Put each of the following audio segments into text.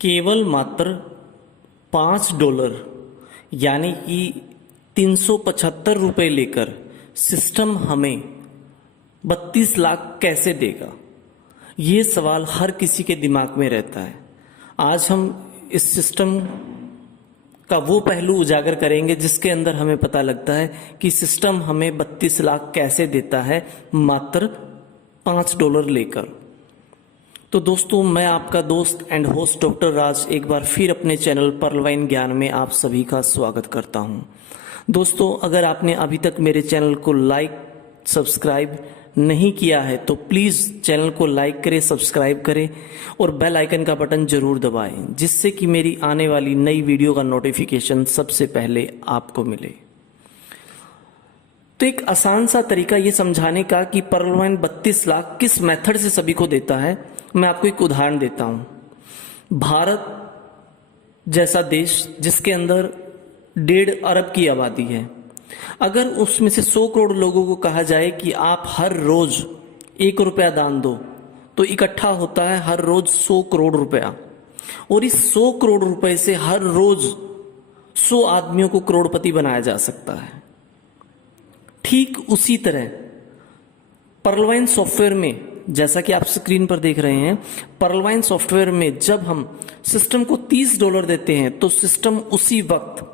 केवल मात्र $5 यानी कि 375 रुपये लेकर सिस्टम हमें 32 लाख कैसे देगा, ये सवाल हर किसी के दिमाग में रहता है। आज हम इस सिस्टम का वो पहलू उजागर करेंगे जिसके अंदर हमें पता लगता है कि सिस्टम हमें 32 लाख कैसे देता है मात्र $5 लेकर। तो दोस्तों, मैं आपका दोस्त एंड होस्ट डॉक्टर राज एक बार फिर अपने चैनल पर्लवाइन ज्ञान में आप सभी का स्वागत करता हूं। दोस्तों, अगर आपने अभी तक मेरे चैनल को लाइक सब्सक्राइब नहीं किया है तो प्लीज़ चैनल को लाइक करें, सब्सक्राइब करें और बेल आइकन का बटन जरूर दबाएं, जिससे कि मेरी आने वाली नई वीडियो का नोटिफिकेशन सबसे पहले आपको मिले। तो एक आसान सा तरीका ये समझाने का कि पर्लवाइन 32 लाख किस मेथड से सभी को देता है, मैं आपको एक उदाहरण देता हूं। भारत जैसा देश जिसके अंदर 1.5 अरब की आबादी है, अगर उसमें से 100 करोड़ लोगों को कहा जाए कि आप हर रोज ₹1 दान दो, तो इकट्ठा होता है हर रोज 100 करोड़ रुपया। और इस 100 करोड़ रुपए से हर रोज 100 आदमियों को करोड़पति बनाया जा सकता है। ठीक उसी तरह पर्लवाइन सॉफ्टवेयर में, जैसा कि आप स्क्रीन पर देख रहे हैं, पर्लवाइन सॉफ्टवेयर में जब हम सिस्टम को $30 देते हैं तो सिस्टम उसी वक्त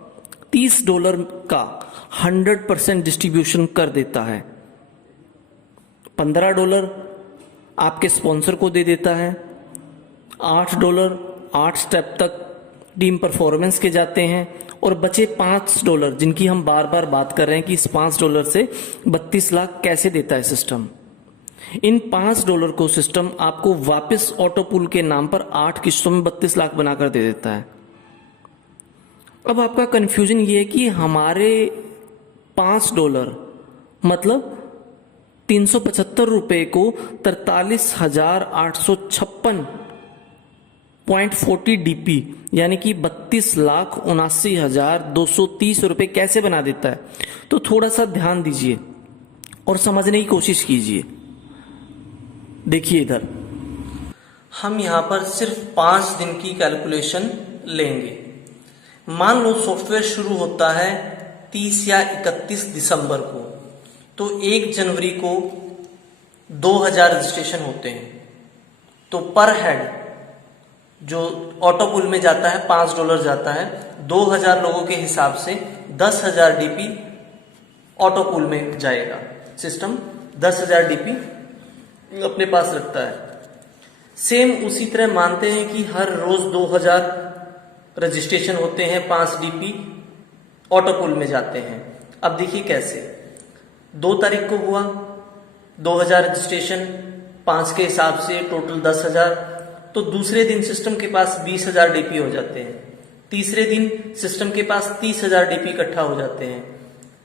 $30 का 100% डिस्ट्रीब्यूशन कर देता है। $15 आपके स्पॉन्सर को दे देता है, $8 8 स्टेप तक टीम परफॉर्मेंस के जाते हैं, और बचे $5 जिनकी हम बार बार बात कर रहे हैं कि इस $5 से 32 लाख कैसे देता है सिस्टम। इन $5 को सिस्टम आपको वापस ऑटो पूल के नाम पर 8 किस्तों में 32 लाख बनाकर दे देता है। अब आपका कंफ्यूजन ये है कि हमारे $5 मतलब 375 रुपए को 43,856.40 DP यानी कि 32,79,230 रुपए कैसे बना देता है। तो थोड़ा सा ध्यान दीजिए और समझने की कोशिश कीजिए। देखिए, इधर हम यहां पर सिर्फ 5 दिन की कैलकुलेशन लेंगे। मान लो सॉफ्टवेयर शुरू होता है 30 या 31 दिसंबर को, तो 1 जनवरी को 2000 रजिस्ट्रेशन होते हैं। तो पर हेड जो ऑटो पूल में जाता है $5 जाता है, 2000 लोगों के हिसाब से 10,000 DP ऑटो पूल में जाएगा। सिस्टम 10,000 DP अपने पास रखता है। सेम उसी तरह मानते हैं कि हर रोज 2000 रजिस्ट्रेशन होते हैं, 5 DP ऑटो पूल में जाते हैं। अब देखिए कैसे, 2 तारीख को हुआ 2000 रजिस्ट्रेशन, 5 के हिसाब से टोटल 10,000। तो दूसरे दिन सिस्टम के पास 20,000 DP हो जाते हैं। तीसरे दिन सिस्टम के पास 30,000 DP इकट्ठा हो जाते हैं।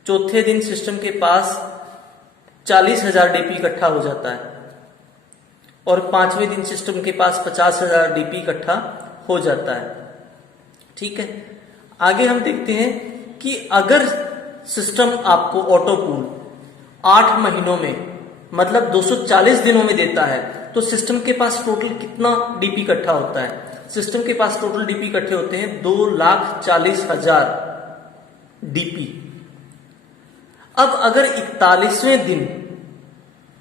चौथे दिन सिस्टम के पास 40,000 DP इकट्ठा हो जाता है। और 5वें दिन सिस्टम के पास 50,000 DP इकट्ठा हो जाता है। ठीक है, आगे हम देखते हैं कि अगर सिस्टम आपको ऑटो पूल 8 महीनों में मतलब 240 दिनों में देता है, तो सिस्टम के पास टोटल कितना DP इकट्ठा होता है। सिस्टम के पास टोटल DP इकट्ठे होते हैं 2,40,000 DP। अब अगर 41वें दिन,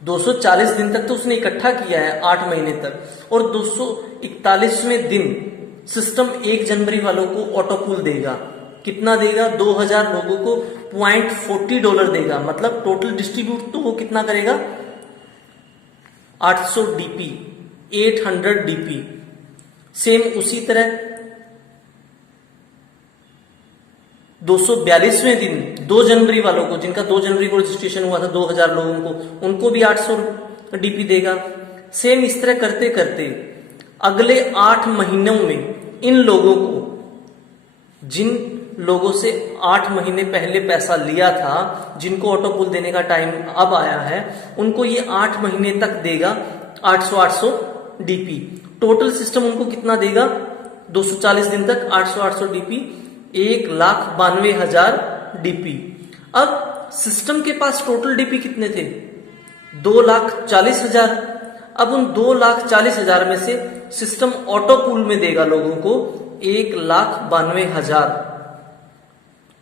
240 दिन तक तो उसने इकट्ठा किया है 8 महीने तक, और 241वें दिन सिस्टम 1 जनवरी वालों को ऑटो पूल देगा। कितना देगा? 2000 लोगों को $0.40 देगा। मतलब टोटल डिस्ट्रीब्यूट तो वो कितना करेगा? 800 DP, 800 DP। सेम उसी तरह 242वें दिन 2 जनवरी वालों को, जिनका 2 जनवरी को रजिस्ट्रेशन हुआ था 2000 लोगों को, उनको भी 800 DP देगा। सेम इस तरह करते करते अगले 8 महीनों में इन लोगों को, जिन लोगों से 8 महीने पहले पैसा लिया था, जिनको ऑटो पूल देने का टाइम अब आया है, उनको ये 8 महीने तक देगा 800 DP। टोटल सिस्टम उनको कितना देगा? 240 दिन तक 800 DP, 1,92,000 DP। अब सिस्टम के पास टोटल DP कितने थे? 2,40,000। अब उन 2,40,000 में से सिस्टम ऑटो पूल में देगा लोगों को 1,92,000।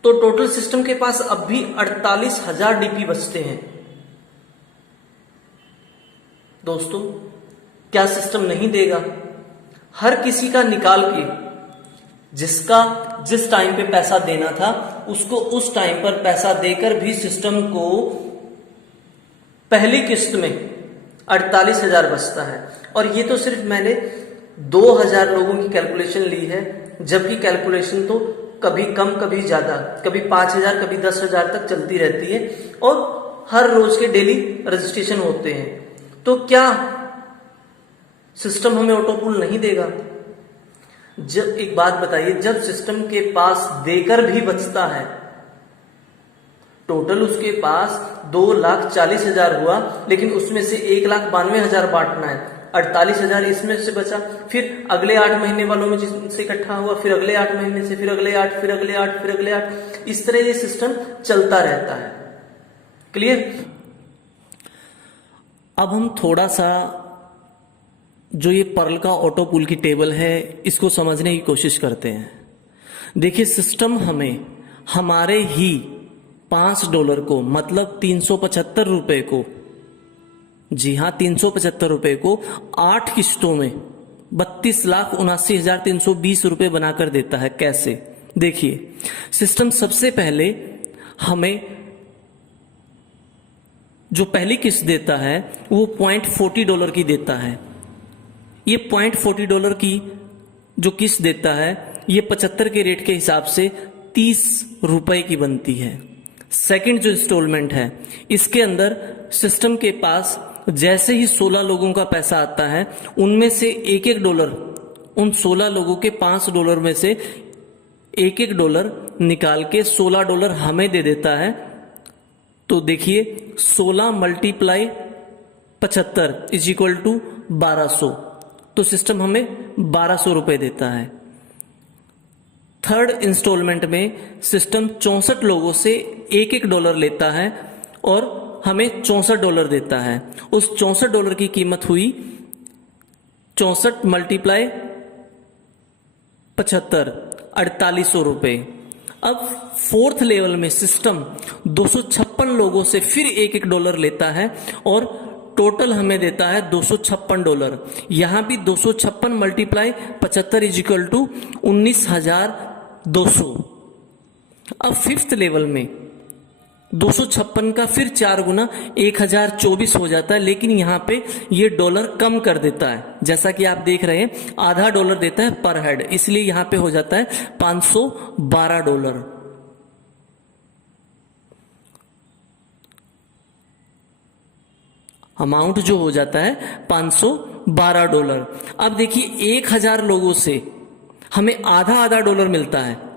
तो टोटल सिस्टम के पास अब भी 48,000 डीपी बचते हैं। दोस्तों, क्या सिस्टम नहीं देगा? हर किसी का निकाल के जिसका जिस टाइम पे पैसा देना था उसको उस टाइम पर पैसा देकर भी सिस्टम को पहली किस्त में 48,000 बचता है। और ये तो सिर्फ मैंने 2,000 लोगों की कैलकुलेशन ली है, जबकि कैलकुलेशन तो कभी कम कभी ज्यादा, कभी 5,000 कभी 10,000 तक चलती रहती है और हर रोज के डेली रजिस्ट्रेशन होते हैं। तो क्या सिस्टम हमें ऑटो पूल नहीं देगा? जब एक बात बताइए, जब सिस्टम के पास देकर भी बचता है, टोटल उसके पास 2,40,000 हुआ, लेकिन उसमें से 1,92,000 बांटना है, 48,000 इसमें से बचा, फिर अगले 8 महीने वालों में जिससे इकट्ठा हुआ, फिर अगले 8 महीने से, फिर अगले 8, फिर अगले 8, फिर अगले 8, इस तरह ये सिस्टम चलता रहता है। क्लियर? अब हम थोड़ा सा जो ये पर्ल का ऑटो पूल की टेबल है इसको समझने की कोशिश करते हैं। देखिए, सिस्टम हमें हमारे ही $5 को, मतलब 375 रुपए को, जी हाँ 375 रुपए को 8 किस्तों में 32,79,320 रुपए बनाकर देता है। कैसे? देखिए, सिस्टम सबसे पहले हमें जो पहली किस्त देता है वो $0.40 की देता है। ये $0.40 की जो किस्त देता है ये 75 के रेट के हिसाब से 30 रुपए की बनती है। सेकंड जो इंस्टॉलमेंट है, इसके अंदर सिस्टम के पास जैसे ही 16 लोगों का पैसा आता है, उनमें से $1 उन 16 लोगों के $5 में से $1 निकाल के $16 हमें दे देता है। तो देखिए, 16 × 75 इज इक्वल टू 1200, तो सिस्टम हमें 1200 रुपए देता है। थर्ड इंस्टॉलमेंट में सिस्टम 64 लोगों से $1 लेता है और हमें $64 देता है। उस $64 की कीमत हुई 64 × 75, 4800 रुपए। अब फोर्थ लेवल में सिस्टम 256 लोगों से फिर $1 लेता है और टोटल हमें देता है $256। यहां भी 256 × 75 इज इक्वल टू 19,200। अब फिफ्थ लेवल में 256 का फिर 4 गुना 1,024 हो जाता है, लेकिन यहां पे ये डॉलर कम कर देता है। जैसा कि आप देख रहे हैं, आधा डॉलर देता है पर हेड, इसलिए यहां पे हो जाता है $512। अमाउंट जो हो जाता है $512। अब देखिए, 1,000 लोगों से हमें आधा आधा डॉलर मिलता है।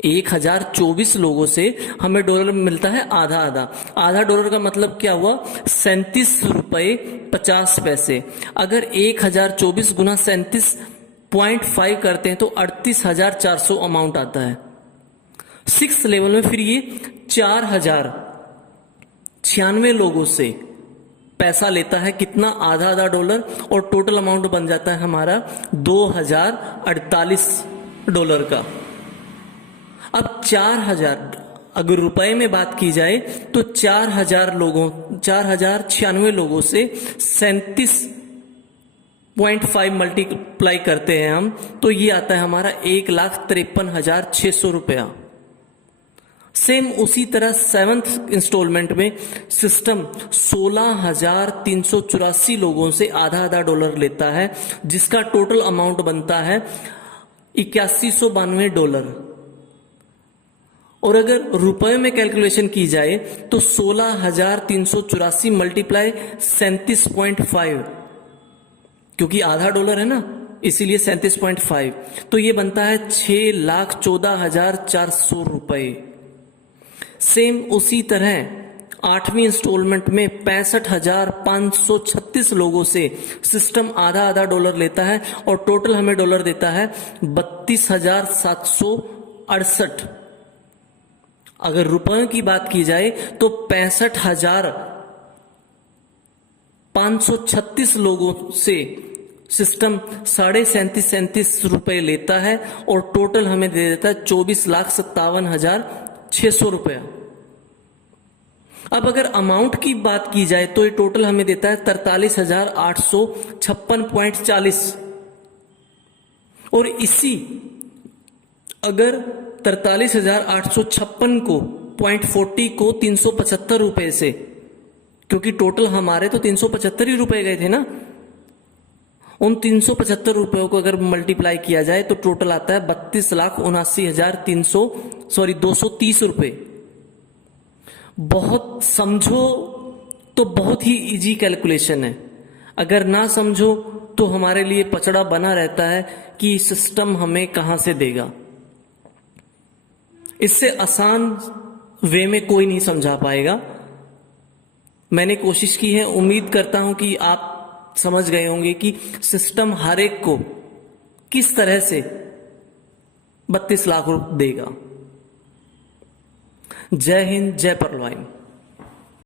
1,024 लोगों से हमें डॉलर मिलता है आधा आधा। आधा डॉलर का मतलब क्या हुआ? 37 रुपए 50 पैसे। अगर 1,024 गुना 37.5 करते हैं तो 38,400 अमाउंट आता है। सिक्स लेवल में फिर ये 4,096 लोगों से पैसा लेता है। कितना? आधा आधा डॉलर, और टोटल अमाउंट बन जाता है हमारा $2,048 का। अब 4,000 अगर रुपए में बात की जाए तो 4,096 लोगों से 37.5 मल्टीप्लाई करते हैं हम, तो ये आता है हमारा 1,53,600 रुपया। सेम उसी तरह सेवंथ इंस्टॉलमेंट में सिस्टम 16,384 लोगों से आधा आधा डॉलर लेता है, जिसका टोटल अमाउंट बनता है $8192। और अगर रुपए में कैलकुलेशन की जाए तो 16,384 मल्टीप्लाई 37.5, क्योंकि आधा डॉलर है ना, इसीलिए 37.5, तो ये बनता है 6,14,400 रुपए। सेम उसी तरह आठवीं इंस्टॉलमेंट में 65,536 लोगों से सिस्टम आधा आधा डॉलर लेता है और टोटल हमें डॉलर देता है 32,768। अगर रुपयों की बात की जाए तो 65,000 536 लोगों से सिस्टम 37.37 रुपए लेता है और टोटल हमें दे देता है 24,57,600 रुपया। अब अगर अमाउंट की बात की जाए तो ये टोटल हमें देता है 43,856.40। और इसी अगर 43,856 को 0.40 को 375 रुपए से, क्योंकि टोटल हमारे तो 375 ही रुपए गए थे ना, उन 375 रुपयों को अगर मल्टीप्लाई किया जाए तो टोटल आता है 32,79,230 रुपए। बहुत समझो तो बहुत ही इजी कैलकुलेशन है, अगर ना समझो तो हमारे लिए पचड़ा बना रहता है कि सिस्टम हमें कहां से देगा। इससे आसान वे में कोई नहीं समझा पाएगा। मैंने कोशिश की है, उम्मीद करता हूं कि आप समझ गए होंगे कि सिस्टम हर एक को किस तरह से 32 लाख रुपए देगा। जय हिंद, जय परलवाइन।